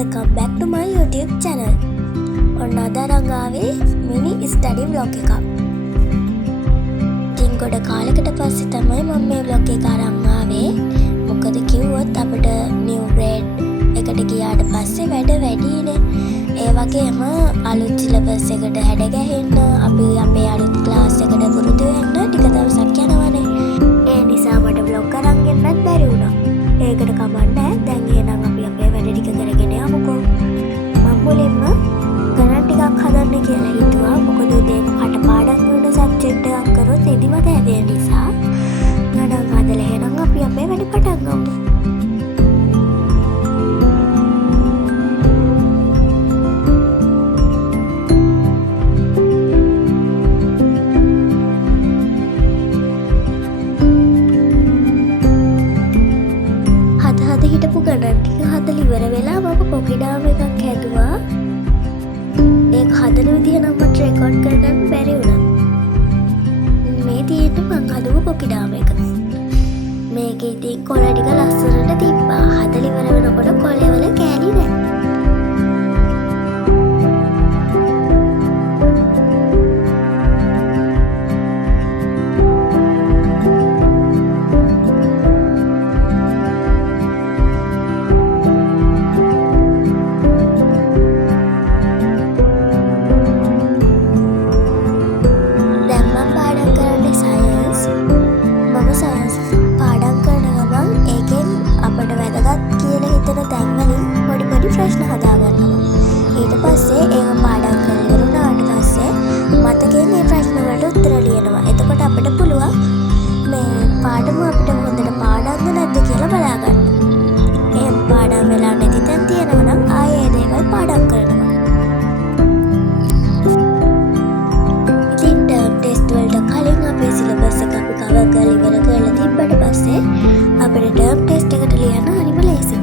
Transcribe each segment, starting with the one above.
Welcome back to my YouTube channel. ඔන්න අද අරන් ආවේ mini study vlog එකක්. ඉතින් ගොඩ කාලයකට පස්සේ තමයි මම මේ vlog එක අරන් ආවේ. මොකද කිව්වොත් අපිට new grade එකට ගියාට පස්සේ වැඩ වැඩිනේ. ඒ වගේම අලුත් syllabus එකට හැඩ ගැහෙන්න අපි අපේ අලුත් class එකට පුරුදු වෙන්න ටික දවසක් යනවානේ. ඒ නිසා මට vlog අරන් එන්නත් බැරි වුණා. ඒකට කමන්නේ දැන් එහෙනම් අපි අපේ වැඩ ටික කරගෙන යමුකෝ. මම මුලින්ම ගණන් ටිකක් හදන්න කියලා හිතුවා. මොකද උදේම කටපාඩම් වුණ සබ්ජෙක්ට් එකක් කරොත් එදිමත හැදෙන නිසා. ගණන් හදලා එහෙනම් අපි අපේ වැඩ පටන් ගමු. හිටපු ගණන් ටික හදලා ඉවර වෙලා මම කොකිඩාම එකක් හැදුවා. ඒක හදන විදිහ නම් මට රෙකෝඩ් කරගන්න බැරි වුණා. මේ තියෙන්නේ මං හදපු කොකිඩාම එක. මේකේ ඉතින් කොළ ටික ලස්සනට තිබ්බා. හදලා ඉවර වෙනකොට කොළේ වල කෑලි නැහැ. ප්‍රශ්න හදාගන්නවා. ඊට පස්සේ ඒක පාඩම් කරලා ඉවරුනාට පස්සේ මතකයෙන් මේ ප්‍රශ්න වලට උත්තර ලියනවා. එතකොට අපිට පුළුවන් මේ පාඩම අපිට හොඳට පාඩම්ද නැද්ද කියලා බලාගන්න. එහෙම පාඩම් වෙලා නැති තැන් තියෙනවා නම් ආයේ ඒ දේවල් පාඩම් කරනවා. ඉතින් ටර්ම් ටෙස්ට් වලට කලින් අපේ සිලබස් එක අපි කවර් කරලා ඉවර කරලා තිබ්බට පස්සේ අපිට ටර්ම් ටෙස්ට් එකට ලියන්න හරිම ලේසියි.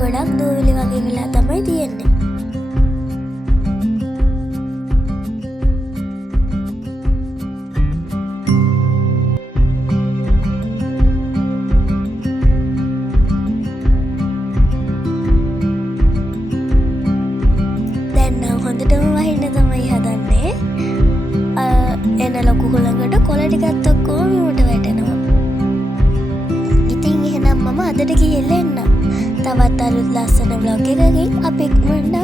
ගොඩක් දූවිලි වගේ වෙලා තමයි තියෙන්නේ. දැන් නම් හොඳටම වහින්න තමයි හදන්නේ. එන ලොකු හුළඟට කොළ ටිකත් ඔක්කොම විමුට වැටෙනවා. ඉතින් එහෙනම් මම අදට ගිහිල්ලා එන්නම්. තවත් අලුත් ලස්සන vlog එකකින් අපි ඉක්මනට